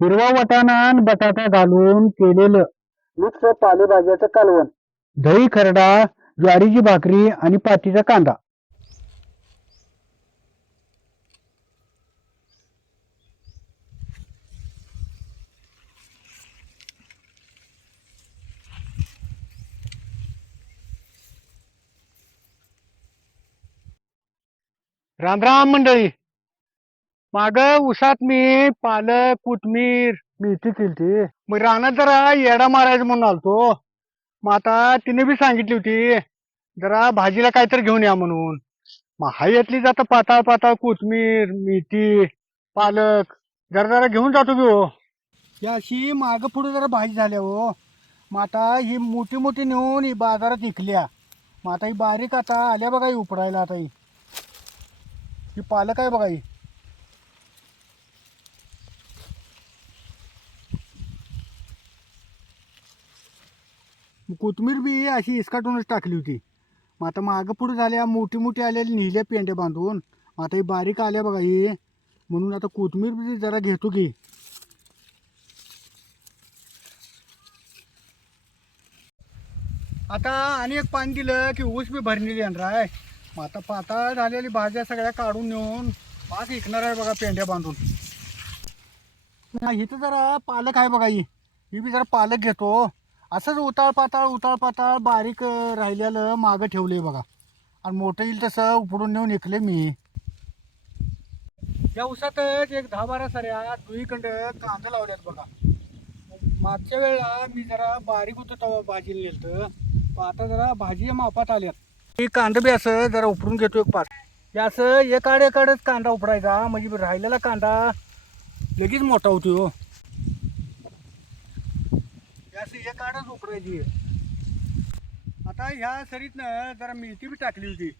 हिरवा वटाणा आणि बटाटा घालून केलेलं मिक्स पालेभाज्याचं कालवण. दही खरडा ज्वारीची भाकरी आणि पातीचा कांदा. राम राम मंडळी. माग उसात मी पालक कोथमीर मेथी केलती. मग रानात जरा येडा मारायचं म्हणून आलतो. मग आता तिने बी सांगितली होती जरा भाजीला काहीतरी घेऊन या म्हणून. मग हाय जातं पाताळ पाताळ कोथमीर मेथी पालक. जरा जरा घेऊन जातो की हो. ही अशी माग पुढे जरा भाजी झाल्या हो. मग आता ही मोठी मोठी नेऊन ही बाजारात विकल्या. मग आता ही बारीक आता आल्या बघा ही उपडायला आता ही. ही पालक आहे बघा ही. कोथमीर बी अशी इसकाटूनच टाकली होती. मग आता मागं पुढे झाल्या मोठी मोठी आलेली नेल्या पेंड्या बांधून. आता ही बारीक आल्या बघा ही. म्हणून आता कोथमीर बी जरा घेतो की. आता आणि एक पाणी दिलं की ऊस बी भरलेली येणार आहे मग आता पाताळ झालेली भाज्या सगळ्या काढून नेऊन पाच विकणार आहे बघा पेंड्या बांधून. हिथं इथं जरा पालक आहे बघा ही. ही बी जरा पालक घेतो. असंच उताळ पाताळ उताळ पाताळ बारीक राहिलेलं मागं ठेवले बघा. आणि मोठं येईल तसं उपडून नेऊन इकले मी. या उसातच एक दहा बारा साऱ्या दुईकडं कांदा लावल्यात बघा. मागच्या वेळेला मी जरा बारीक होतो तेव्हा भाजीला नेलं पण आता जरा भाजी मापात आल्यात. ही कांदा बी असं जरा उपडून घेतो एक पाच हे असं एकाड एकाडच कांदा उपडायचा म्हणजे राहिलेला कांदा लगेच मोठा होतो हो. हे काढच उकडायची आता ह्या सरीतनं जरा मेथी बी टाकली होती.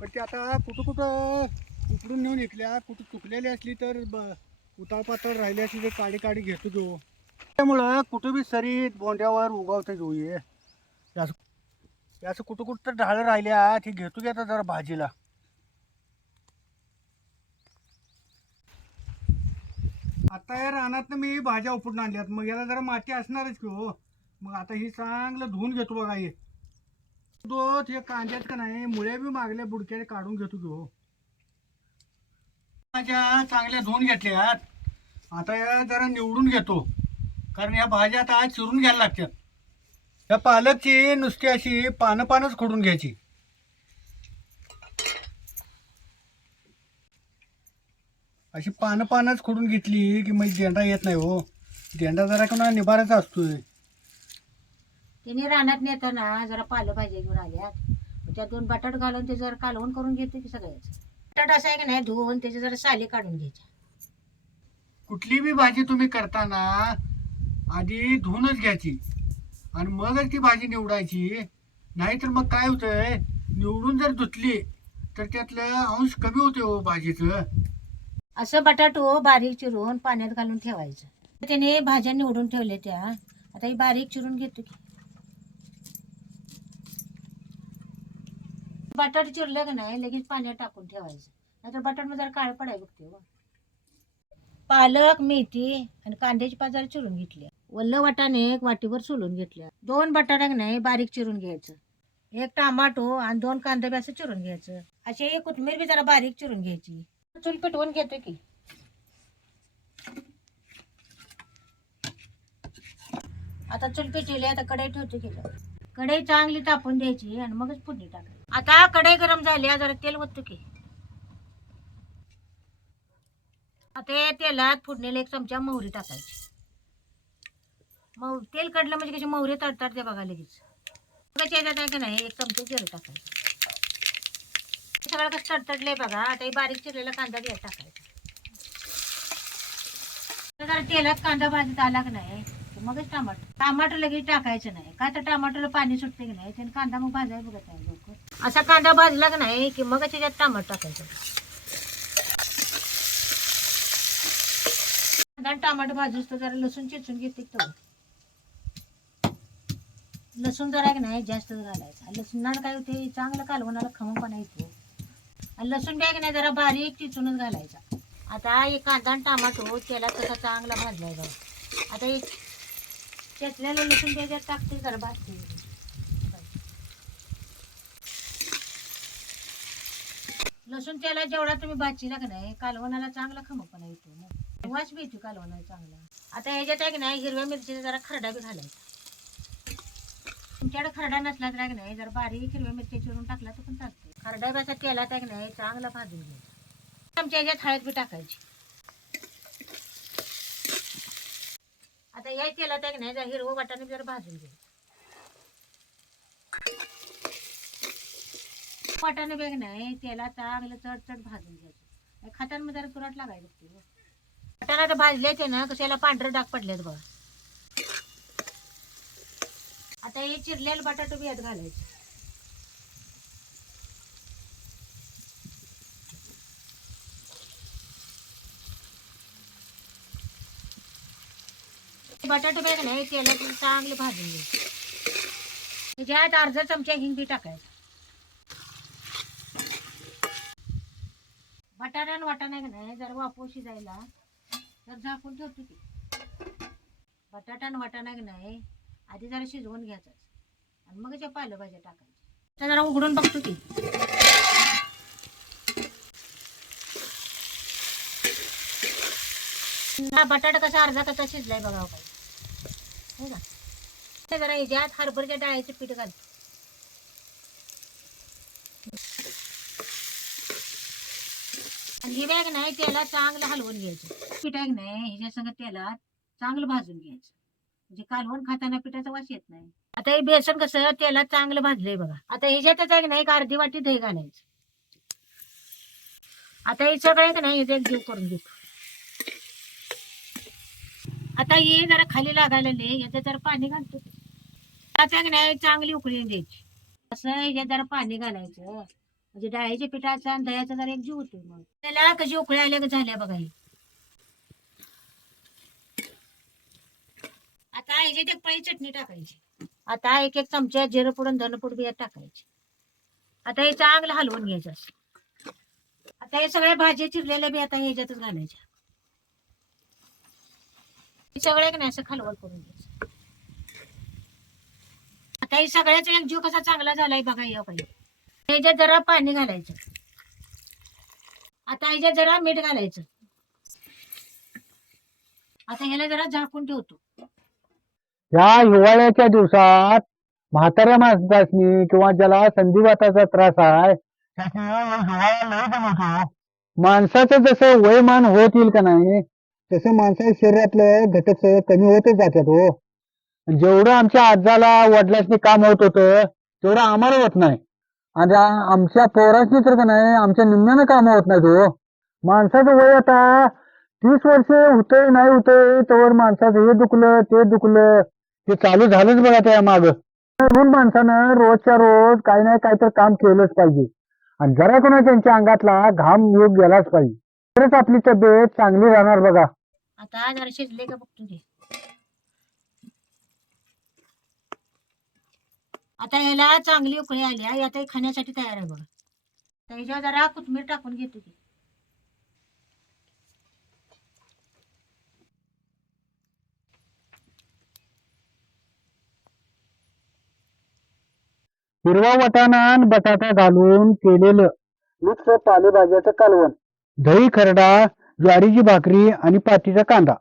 पण ती आता कुठं कुठं उकडून नेऊन इकल्या कुठं चुकलेली असली तर ब उताळ पातळ राहिली असली तर काढी काडी घेतो जो त्यामुळं कुठं बी सरीत बोंड्यावर उगवतं जो हे. असं कुठं कुठं तर ढाळं राहिल्या ती घेतो घेता जरा भाजीला. आता या रानात मी भाज्या उपडून आणल्यात. मग याला जरा माती असणारच की हो. मग आता ही चांगलं धुवून घेतो बघा हे. तो हे कांद्यात का नाही मुळे बी मागल्या बुडक्याने काढून घेतो की हो. भाज्या चांगल्या धुवून घेतल्यात. आता या जरा निवडून घेतो. कारण या भाज्या आता आज चिरून घ्यायला लागतात या पालकची नुसती अशी पानं पानच खोडून घ्यायची. अशी पानं पानच खोडून घेतली की मग देंडा येत नाही हो. देंडा जरा कोणा निभारायचा असतोय. तिने रानात नेताना जरा पालं भाज्या घेऊन आल्यात. मग त्यात दोन बटाट घालून ते जरा कालवण करून घेते की सगळ्याच. बटाट असं आहे की नाही धुवून त्याचे जरा साली काढून घ्यायच्या कुठली बी भाजी तुम्ही करताना आधी धुवूनच घ्यायची आणि मगच ती भाजी निवडायची. नाहीतर मग काय होतंय निवडून जर धुतली तर त्यातलं अंश कमी होते हो भाजीचं. असं बटाटो बारीक चिरून पाण्यात घालून ठेवायचं. त्याने भाज्या निवडून ठेवल्या त्या. आता ही बारीक चिरून घेतो की. बटाट चिरलं का नाही लगेच पाण्यात टाकून ठेवायचं. नाहीतर बटाटमध्ये जरा काळ पडाय बघते हो. पालक मेथी आणि कांद्याची पाजार चिरून घेतल्या. वल्ल वाटाणे एक वाटीवर सोलून घेतल्या. दोन बटाट्या का नाही बारीक चिरून घ्यायचं. एक टमाटो आणि दोन कांदे बी असं चिरून घ्यायचं. अशी एक कोथमीर बी जरा बारीक चिरून घ्यायची. चूल पेटवून घेतो की. आता चूल पेटवली आता कढई ठेवतो की कढई चांगली तापून द्यायची आणि मगच फोडणी टाकायची. आता कढई गरम झाली जरा तेल ओततो की. आता या तेलात फुडणीला एक चमचा मोहरी टाकायची. मग तेल काढलं म्हणजे कशी मोहरी तडतडते बघा लगेच. मग त्याच्यात आहे का नाही एक चमचा जिरं टाकायचं. सगळं कसं तडतडले बघा. आता हे बारीक चिरलेला कांदा घ्या टाकायचा. जरा तेलात कांदा भाजी आला की नाही मगच टमाटर टमाटर लगेच टाकायचं नाही. का तर टमाटरला पाणी सुटते की नाही त्याने कांदा मग भाजायला बघत आहे लवकर. असा कांदा भाजला की नाही की मग त्याच्यात टमाटर टाकायचं. कांदा टमाटर भाजूस तर जरा लसूण चिचून घेते तो लसूण जरा की नाही जास्त घालायचा. लसूणाला काय होते चांगलं कालवणाला खमपणा येतो आणि लसूण काय नाही जरा बारीक चिचूनच घालायचा. आता एक कांदा आणि टमाटो हो, त्याला तसा चांगला भाजलायचा आता एक चेतल्याला लसूण त्याच्यात टाकते जरा भाजते. लसूण त्याला जेवढा तुम्ही भाजीला का नाही कालवणाला चांगला पण येतो मग वास बी येतो कालवणाला चांगला. आता ह्याच्यात आहे की नाही हिरव्या मिरचीचा जरा खरडा बी घालायचा. तुमच्याकडे खरडा नसला तर नाही जर बारीक हिरव्या मिरची चिरून टाकला तर पण चालतं. खरडा डब्याचा केला तेलात आहे की नाही चांगला भाजून घ्यायचा. आमच्या ह्याच्यात हळद बी टाकायची. आता या तेलात आहे की नाही जर हिरवं वाटाणे जर भाजून घ्यायचं वाटाणे बेग नाही त्याला चांगलं चढ चढ भाजून घ्यायचं. खाताना जरा तुरट लागायचं ते वाटाणा तर भाजले ते ना कशाला पांढरे डाग पडलेत बघा. आता हे चिरलेलं बटाटो बियात घालायचं. बटाटे बघ नाही तेलात चांगले भाजून घ्यायचे त्याच्यात अर्धा चमचा हिंग बी टाकायचा. बटाटा आणि वाटाणा का नाही जरा वापू शिजायला तर झाकून ठेवतो की. बटाटा आणि वाटाणा का नाही आधी जरा शिजवून घ्यायचं आणि मग त्या पालेभाज्या टाकायच्या. तर जरा उघडून बघतो की. हा बटाटा कसा अर्धा कसा शिजलाय बघा हो हो काही ते जरा ह्याच्यात हरभरच्या डाळीचं पीठ घाल. आणि हे बॅग नाही त्याला चांगलं हलवून घ्यायचं. पीठ आहे नाही ह्याच्या संग तेलात चांगलं भाजून घ्यायचं. म्हणजे कालवण खाताना पिठाचा वास येत नाही. आता हे बेसन कसं तेलात चांगलं भाजलंय बघा. आता ह्याच्यातच आहे नाही एक अर्धी वाटी दही घालायचं. आता हे सगळं आहे का नाही एक जीव करून घेतो. आता हे जरा खाली लागायला नाही याच्यात जरा पाणी घालतो. त्याचा नाही चांगली उकळी द्यायची. असं याच्यात जरा पाणी घालायचं. म्हणजे डाळीच्या पिठाचा आणि दह्याचा जरा एक जीव होतो मग. त्याला कशी उकळी आल्या का झाल्या बघा आता ह्याच्यात एक पळी चटणी टाकायची. आता एक एक चमचा जिरं पुडून धनपूड बियात टाकायची. आता हे चांगलं हलवून घ्यायचं असं. आता हे सगळ्या भाज्या चिरलेल्या बी आता ह्याच्यातच घालायच्या. सगळे की नाही असं खालवल करून घ्यायचं. आता हे सगळ्याचा एक जीव कसा चांगला झालाय बघा या पाहिजे ह्याच्यात जरा पाणी घालायचं. आता ह्याच्यात जरा मीठ घालायचं. आता ह्याला जरा झाकून ठेवतो. या हिवाळ्याच्या दिवसात म्हाताऱ्या माणसासनी किंवा ज्याला संधिवाताचा त्रास आहे त्यासनी हिवाळा लय जमतो. माणसाचं जसं वयमान होत येईल का नाही तसं माणसाच्या शरीरातलं घटक कमी होतच जातात हो. जेवढं आमच्या आजाला वडिलांनी काम होत होतं तेवढं आम्हाला होत नाही. आणि आमच्या पोरासनी तर का नाही आमच्या निम्म्यानं काम होत नाही हो. माणसाचं वय आता तीस वर्ष होतंय नाही होतंय तोवर माणसाचं हे दुखलं ते दुखलं ते चालू झालंच बघा त्या माग. म्हणून माणसानं रोजच्या रोज काही नाही काहीतरी काम केलंच पाहिजे. आणि जरा कोणा त्यांच्या अंगातला घाम योग गेलाच पाहिजे. तरच आपली तब्येत चांगली राहणार बघा. आता जरा शिजले का बघतो ते आता ह्याला चांगली उकळी आली आहे आता खाण्यासाठी तयार आहे बघा. तर ह्याच्यावर जरा कोथमीर टाकून घेतो की हिरवा वटाणा आणि बटाटा घालून केलेलं मिक्स पालेभाज्याचं कालवण. दही खरडा ज्वारीची भाकरी आणि पातीचा कांदा.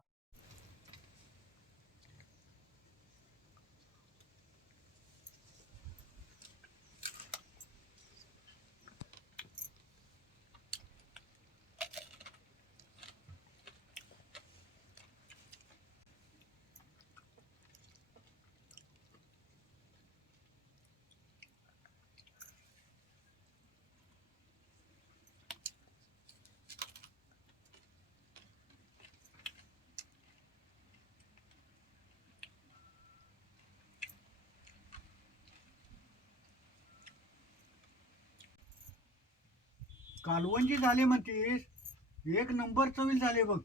कालवंजी झाले म्हणतीस. एक नंबर चवील झाले बघ.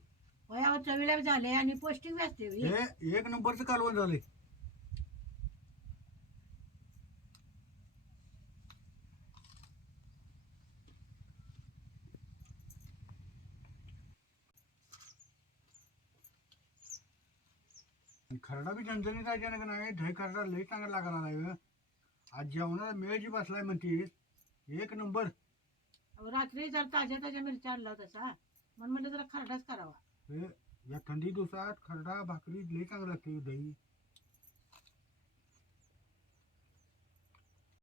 वया चवीला झाले आणि पौष्टिक बी हे एक नंबरचं कालवण झाले. खरडा बी झणझणीत आहे का नाही धय खरडा लई चांगला लागणार नाही आज जेवणाला मेळजी बसलाय म्हणतीस. एक नंबर. रात्री जर ताज्या ताज्या मिरच्या आणला तसा म्हणून म्हणलं जरा खरडाच करावा. हे या थंडी दिवसात खरडा भाकरी लई चांगला लागते हो दही